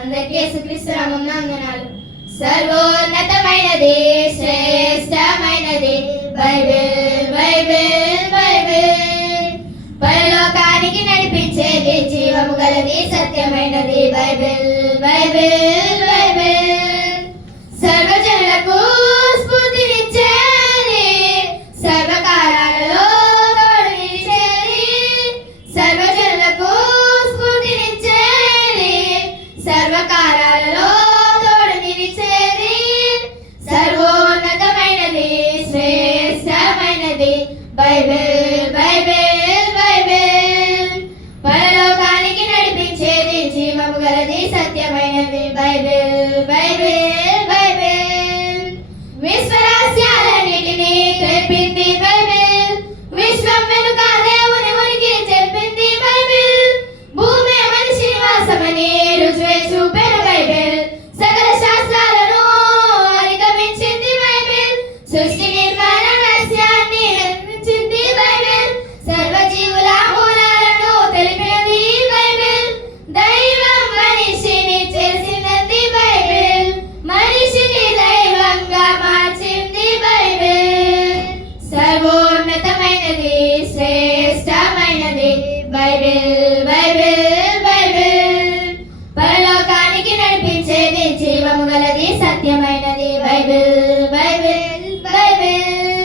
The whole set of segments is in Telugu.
అందరికీ యేసుక్రీస్తు నామమున వందనాలు. సర్వోన్నతమైనది శ్రేష్టమైనది బైబిల్ బైబిల్ బైబిల్. పరలోకానికి నడిపించేది జీవము గలది సత్యమైనది బైబిల్ బైబిల్ బైబిల్. సర్వజనులకు స్ఫూర్తినిచ్చేది, సర్వకాలాలలో తోడు నిలిచేది. సర్వజనులకు స్ఫూర్తినిచ్చేది, సర్వకాలాలలో తోడు నిలిచేది. సర్వోన్నతమైనది శ్రేష్టమైనది బైబిల్ బైబిల్ బైబిల్. పరలోకానికి నడిపించేది జీవము గలది సత్యమైనది బైబిల్ బైబిల్ బైబిల్. విశ్వరహస్యాలన్నిటినీ తెలిపింది బైబిల్, విశ్వం వెనుక దేవుని ఉనికి చెప్పింది బైబిల్. భూమి మనిషి నివాసమని రుజువే చూపెను బైబిల్, సకల శాస్త్రాలను అధిగమించింది బైబిల్. సృష్టి నిర్మాణ రహస్యాన్ని నిర్మించింది బైబిల్, సర్వజీవుల మూలాలను తెలిపినది బైబిల్. దైవం మనిషిని చేసినది బైబిల్, మనిషిని దైవంగా మార్చింది బైబిల్. సర్వోన్నతమైనది శ్రేష్టమైనది బైబిల్ బైబిల్ బైబిల్. పరలోకానికి నడిపించేది జీవము గలది సత్యమైనది బైబిల్ బైబిల్ బైబిల్.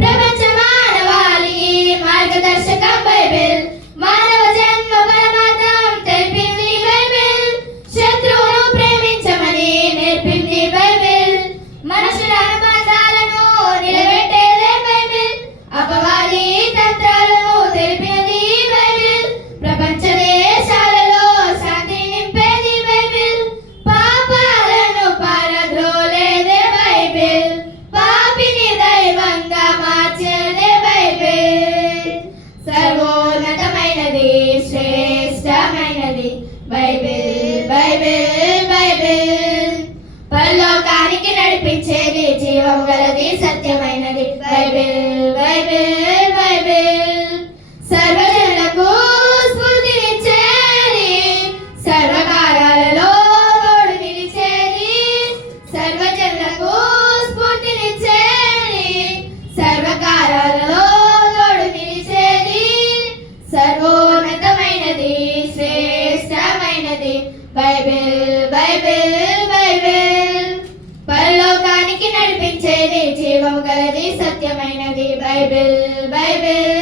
ప్రపంచ మానవాళికి మార్గదర్శకం బైబిల్, మానవ జన్మ పరమార్థం తెలిపింది బైబిల్. శత్రువును ప్రేమించమని నేర్పింది బైబిల్, మనుషుల అనుబంధాలను నిలబెట్టేదే బైబిల్. అపవాది తంత్రాలను తెలిపినది బైబిల్, ప్రపంచ దేశాలలో శాంతిని నింపేది బైబిల్. పాపాలను పారద్రోలేదే బైబిల్, పాపిని దైవంగా మార్చేదే బైబిల్. సర్వోన్నతమైనది శ్రేష్టమైనది బైబిల్ బైబిల్ బైబిల్. పరలోకానికి నడిపించేది జీవము గలది సత్యమైనది బైబిల్ బైబిల్ బైబిల్. సర్వజనులకు స్ఫూర్తినిచ్చేది, సర్వకాలాలలో తోడు నిలిచేది. సర్వజనులకు స్ఫూర్తినిచ్చేది, సర్వకాలాలలో తోడు నిలిచేది. సర్వోన్నతమైనది శ్రేష్టమైనది బైబిల్ బైబిల్ బైబిల్. పరలోకానికి నడిపించేది జీవము గలది సత్యమైనది బైబిల్ బైబిల్